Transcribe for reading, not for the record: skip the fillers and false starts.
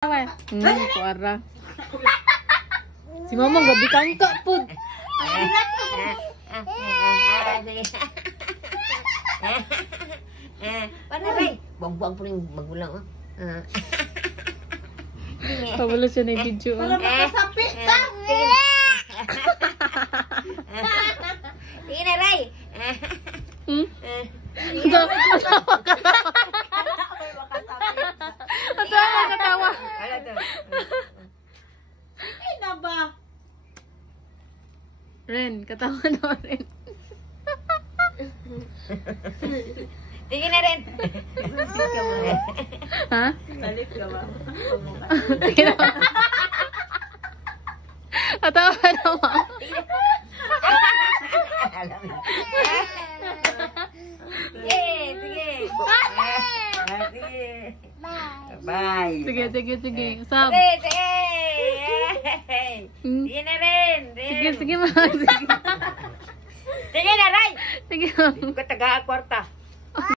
Kuara. Si Mama gabi kangka pud. Paano rin? Buang-buang po rin magulang. Pabalo siya na video. Para makasapit ka. Sige na, Ray. Katawa. Ay na ba? Ren, katawa na rin. Sige na rin. Ha? Galit ka ba? Katawa naman. Sige. Bye. Sige. Usap. Sige. Sige na rin. Sige, ma. Sige. Sige na, Ray. Sige. Ko taga kwarta.